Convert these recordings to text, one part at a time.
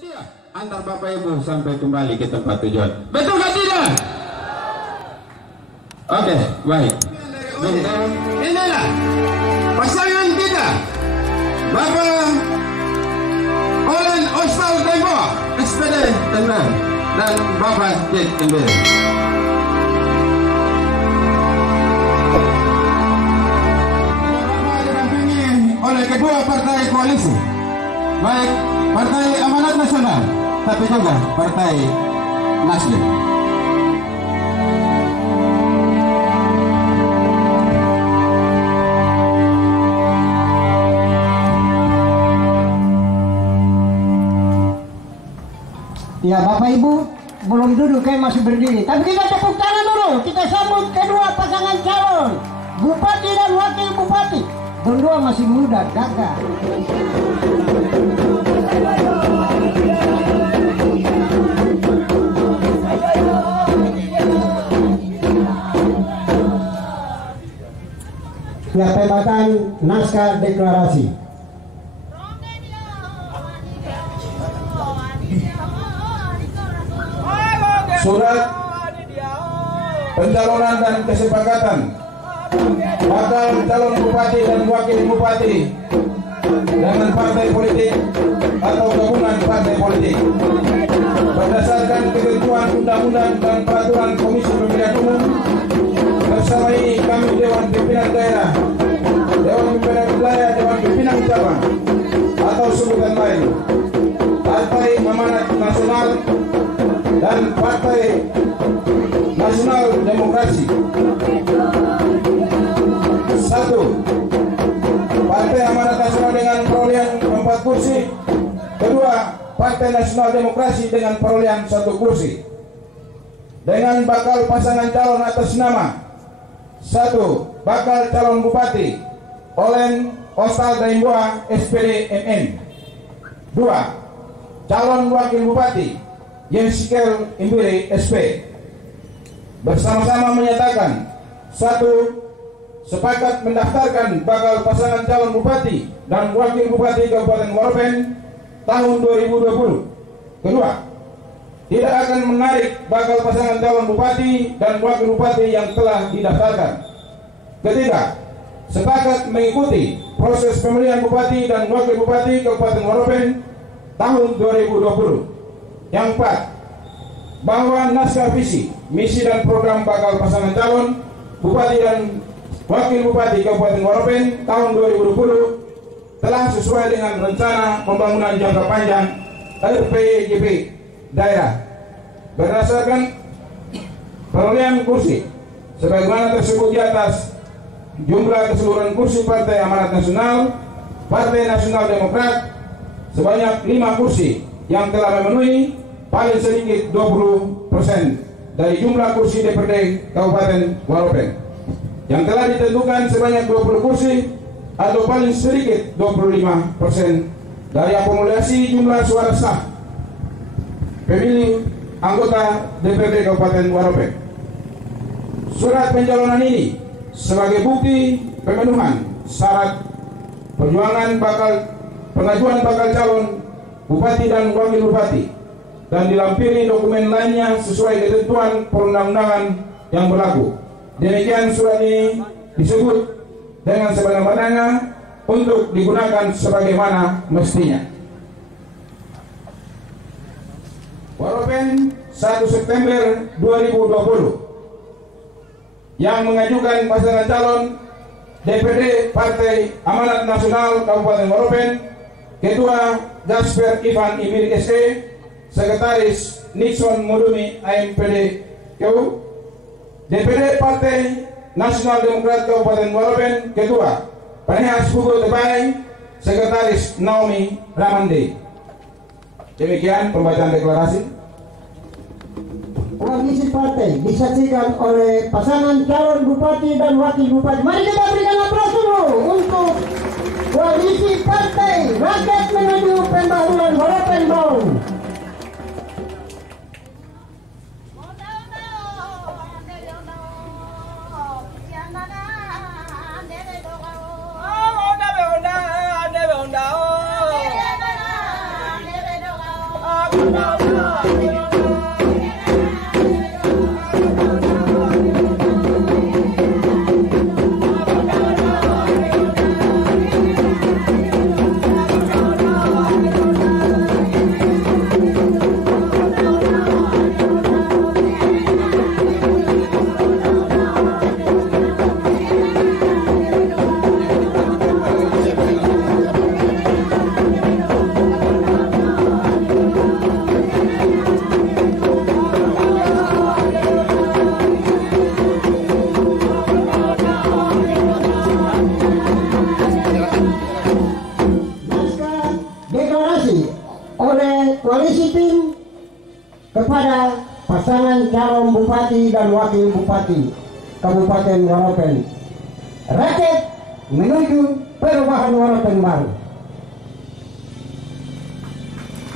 Bersedia antar Bapak Ibu sampai kembali ke tempat tujuan. Betul nggak tidak? Oke, baik. Inilah pasangan kita, Bapak Olen Ostal Tempo, SPD Tengger, dan Bapak Jet Tengger. Didampingi oleh kedua partai koalisi, baik Partai Amanat Nasional, tapi juga Partai Nasdem. Ya Bapak Ibu belum duduk, kayak masih berdiri. Tapi kita tepuk tangan dulu. Kita sambut kedua pasangan calon Bupati dan Wakil Bupati. Berdua masih muda, gagah. Pembacaan naskah deklarasi. Surat pencalonan dan kesepakatan bakal calon bupati dan wakil bupati dengan partai politik atau gabungan partai politik berdasarkan ketentuan undang-undang dan peraturan Komisi Pemilihan Umum. Bersama ini kami Dewan Pimpinan Daerah, Dewan Pimpinan Wilayah, Dewan Pimpinan Cabang atau sebutan lain Partai Amanat Nasional dan Partai Nasional Demokrasi. 1. Partai Amanat Nasional dengan perolehan 4 kursi. 2. Partai Nasional Demokrasi dengan perolehan 1 kursi. Dengan bakal pasangan calon atas nama 1. Bakal calon Bupati Olen Ostal Daimboa SPD MN. 2. Calon Wakil Bupati Yensikel Imbiri SP. Bersama-sama menyatakan 1. Sepakat mendaftarkan bakal pasangan calon Bupati dan Wakil Bupati Kabupaten Waropen tahun 2020. Kedua, tidak akan menarik bakal pasangan calon Bupati dan Wakil Bupati yang telah didaftarkan. Ketiga, sepakat mengikuti proses pemilihan Bupati dan Wakil Bupati Kabupaten Waropen tahun 2020. Yang 4, bahwa naskah visi, misi dan program bakal pasangan calon Bupati dan Wakil Bupati Kabupaten Waropen tahun 2020 telah sesuai dengan rencana pembangunan jangka panjang RPJP daerah berdasarkan perolehan kursi sebagaimana tersebut di atas. Jumlah keseluruhan kursi Partai Amanat Nasional, Partai Nasional Demokrat sebanyak 5 kursi yang telah memenuhi paling sedikit 20% dari jumlah kursi DPRD Kabupaten Waropen. Yang telah ditentukan sebanyak 20 kursi atau paling sedikit 25% dari akumulasi jumlah suara sah pemilih anggota DPRD Kabupaten Waropen. Surat pencalonan ini sebagai bukti pemenuhan syarat pengajuan bakal calon Bupati dan Wakil Bupati dan dilampiri dokumen lainnya sesuai ketentuan perundang-undangan yang berlaku. Demikian surat ini disebut dengan sebenar-benarnya untuk digunakan sebagaimana mestinya. Waropen 1 September 2020 yang mengajukan pasangan calon DPD Partai Amanat Nasional Kabupaten Waropen, Ketua Gasper Ivan Imiri SE, Sekretaris Nixon Mudumi AMPD KU, DPD Partai Nasional Demokrat Kabupaten Waropen, Ketua Panihas Hugo Tebai, Sekretaris Naomi Ramande. Demikian pembacaan deklarasi. Koalisi partai disaksikan oleh pasangan calon Bupati dan Wakil Bupati. Mari kita berikan aplaus dulu untuk Koalisi Partai Rakyat Menuju Pembangunan Waropen Bau. koalisi tim kepada pasangan calon bupati dan wakil bupati Kabupaten Waropen. Rakyat menuju perubahan Waropen baru.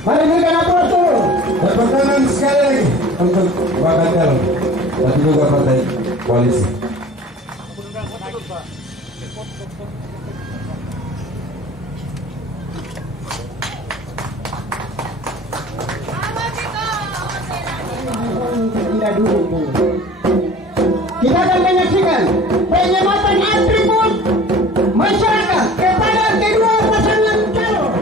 Mari berikan aplaus dulu. Tepuk tangan sekali lagi untuk bakal calon dan juga partai koalisi. Kita akan menyaksikan penyematan atribut masyarakat kepada kedua pasangan calon.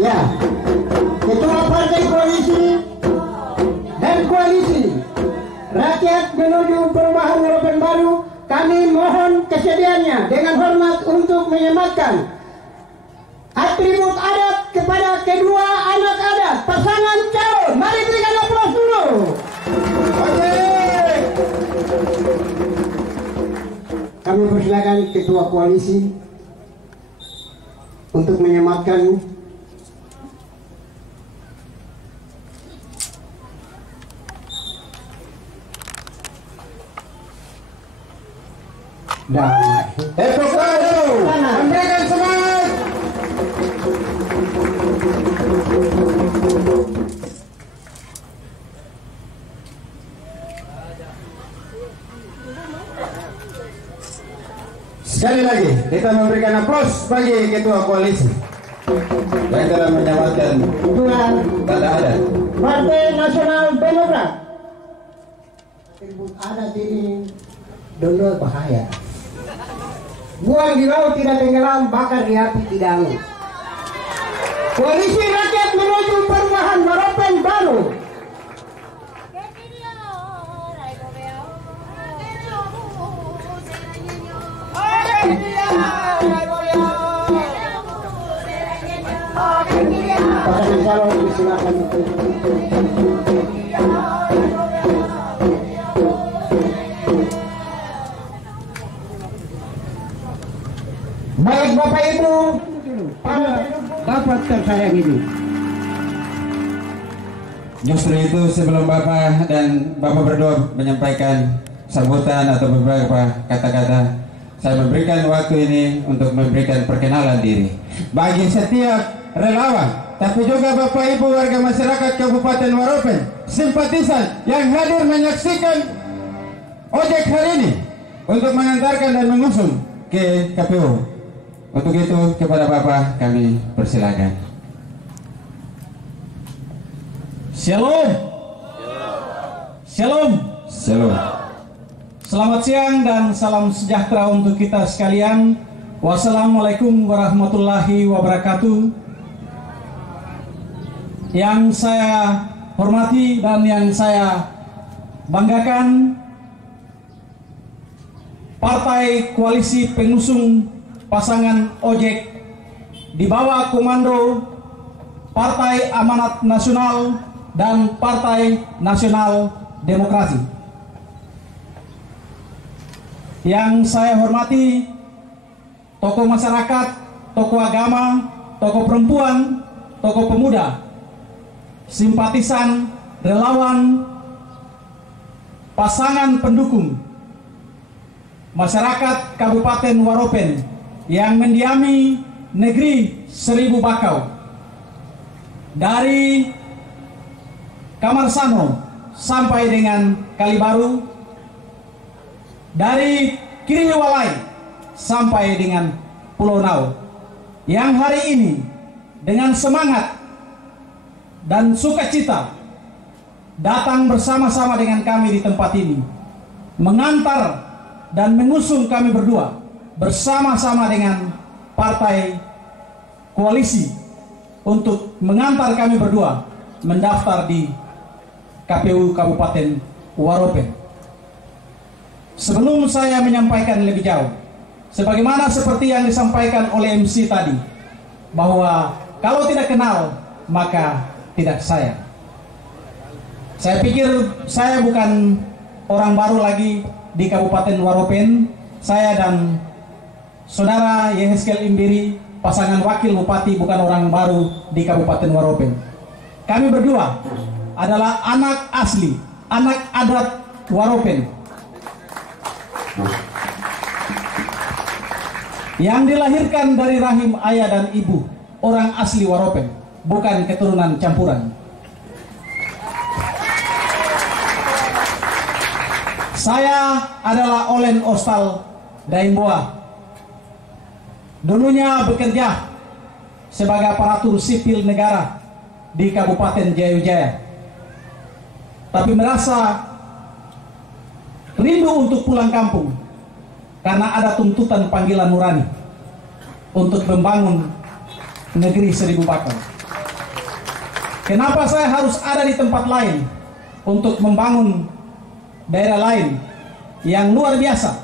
Ya, ketua partai koalisi dan koalisi rakyat menuju perubahan Waropen baru, kami mohon kesediaannya dengan hormat untuk menyematkan atribut adat kepada kedua anak adat pasangan calon. Mari berikan aplaus dulu. Kami persilakan ketua koalisi untuk menyematkan dan Tepuk tangan, memberikan semangat. Sekali lagi kita memberikan aplaus bagi ketua koalisi yang telah menyamatkan tanda adat Partai Nasional Demokrat. Atribut adat ini dulu bahaya. Buang di laut tidak tenggelam, bakar di api tidak hangus. Koalisi rakyat menuju perubahan Waropen baru. Pasangan calon disilakan untuk baik Bapak Ibu, Bapak tersayang ini. Justru itu sebelum Bapak dan Bapak berdua menyampaikan sambutan atau beberapa kata-kata, saya memberikan waktu ini untuk memberikan perkenalan diri bagi setiap relawan, tapi juga Bapak Ibu warga masyarakat Kabupaten Waropen, simpatisan yang hadir menyaksikan ojek hari ini untuk mengantarkan dan mengusung ke KPU. Untuk itu kepada Bapak kami persilakan. Shalom. Shalom. Shalom. Selamat siang dan salam sejahtera untuk kita sekalian. Wassalamualaikum warahmatullahi wabarakatuh. Yang saya hormati dan yang saya banggakan, Partai Koalisi Pengusung Pasangan Ojek di bawah komando Partai Amanat Nasional dan Partai Nasional Demokrasi. Yang saya hormati tokoh masyarakat, tokoh agama, tokoh perempuan, tokoh pemuda, simpatisan, relawan, pasangan pendukung masyarakat Kabupaten Waropen yang mendiami negeri Seribu Bakau, dari Kamarsano sampai dengan Kalibaru, dari Kiriwalai sampai dengan Pulau Nau, yang hari ini dengan semangat dan sukacita datang bersama-sama dengan kami di tempat ini, mengantar dan mengusung kami berdua bersama-sama dengan partai koalisi untuk mengantar kami berdua mendaftar di KPU Kabupaten Waropen. Sebelum saya menyampaikan lebih jauh, sebagaimana seperti yang disampaikan oleh MC tadi, bahwa kalau tidak kenal maka tidak sayang. Saya pikir saya bukan orang baru lagi di Kabupaten Waropen. Saya dan Saudara Yeheskel Imbiri, pasangan wakil bupati, bukan orang baru di Kabupaten Waropen. Kami berdua adalah anak asli, anak adat Waropen, yang dilahirkan dari rahim ayah dan ibu orang asli Waropen, bukan keturunan campuran. Saya adalah Olen Ostal Daimboa. Dulunya bekerja sebagai aparatur sipil negara di Kabupaten Jayapura, tapi merasa rindu untuk pulang kampung karena ada tuntutan panggilan nurani untuk membangun negeri seribu bakal. Kenapa saya harus ada di tempat lain untuk membangun daerah lain yang luar biasa,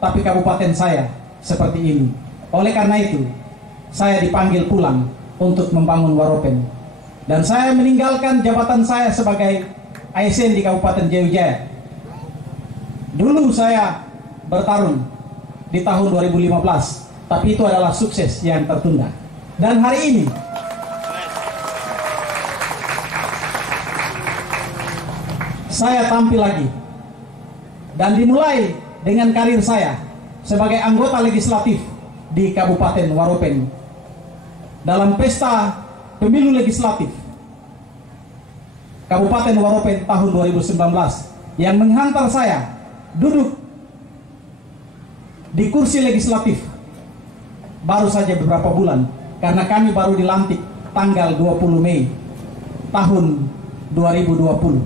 tapi kabupaten saya seperti ini? Oleh karena itu, saya dipanggil pulang untuk membangun Waropen, dan saya meninggalkan jabatan saya sebagai ASN di Kabupaten Jayapura. Dulu saya bertarung di tahun 2015, tapi itu adalah sukses yang tertunda. Dan hari ini saya tampil lagi, dan dimulai dengan karir saya sebagai anggota legislatif di Kabupaten Waropen dalam pesta pemilu legislatif Kabupaten Waropen tahun 2019, yang menghantar saya duduk di kursi legislatif baru saja beberapa bulan, karena kami baru dilantik tanggal 20 Mei tahun 2020.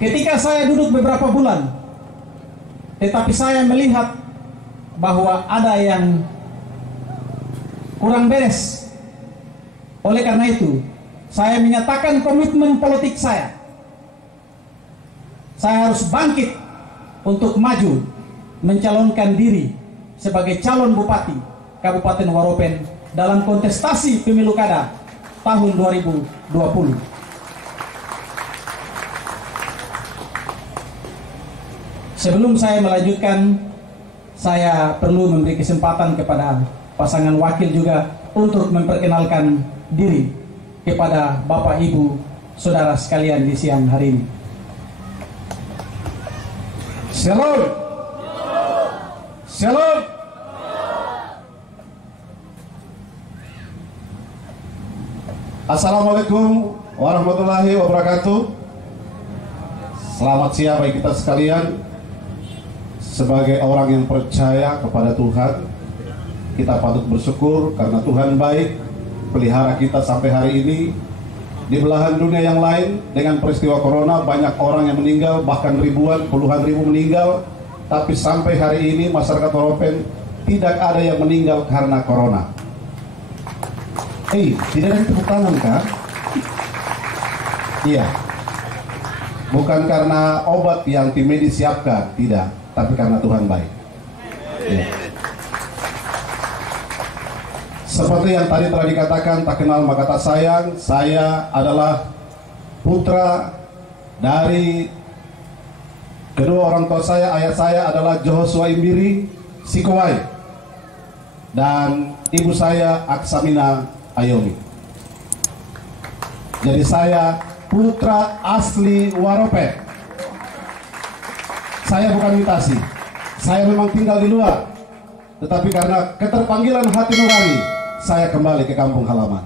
Ketika saya duduk beberapa bulan, tetapi saya melihat bahwa ada yang kurang beres. Oleh karena itu, saya menyatakan komitmen politik saya. Saya harus bangkit untuk maju mencalonkan diri sebagai calon bupati Kabupaten Waropen dalam kontestasi pemilu kada tahun 2020. Sebelum saya melanjutkan, saya perlu memberi kesempatan kepada pasangan wakil juga untuk memperkenalkan diri kepada Bapak Ibu Saudara sekalian di siang hari ini. Shalom. Shalom. Assalamualaikum warahmatullahi wabarakatuh. Selamat siang bagi kita sekalian. Sebagai orang yang percaya kepada Tuhan, kita patut bersyukur karena Tuhan baik, pelihara kita sampai hari ini. Di belahan dunia yang lain, dengan peristiwa corona, banyak orang yang meninggal, bahkan ribuan, puluhan ribu meninggal. Tapi sampai hari ini masyarakat Waropen tidak ada yang meninggal karena corona. Tidak ada tepuk tangan kan? Iya. Bukan karena obat yang tim medis siapkan, tidak, tapi karena Tuhan baik. Ya. Seperti yang tadi telah dikatakan, tak kenal maka tak sayang. Saya adalah putra dari kedua orang tua saya. Ayah saya adalah Joshua Imbiri Sikowai, dan ibu saya Aksamina Ayomi. Jadi saya putra asli Waropen. Saya bukan mutasi. Saya memang tinggal di luar, tetapi karena keterpanggilan hati nurani, saya kembali ke kampung halaman.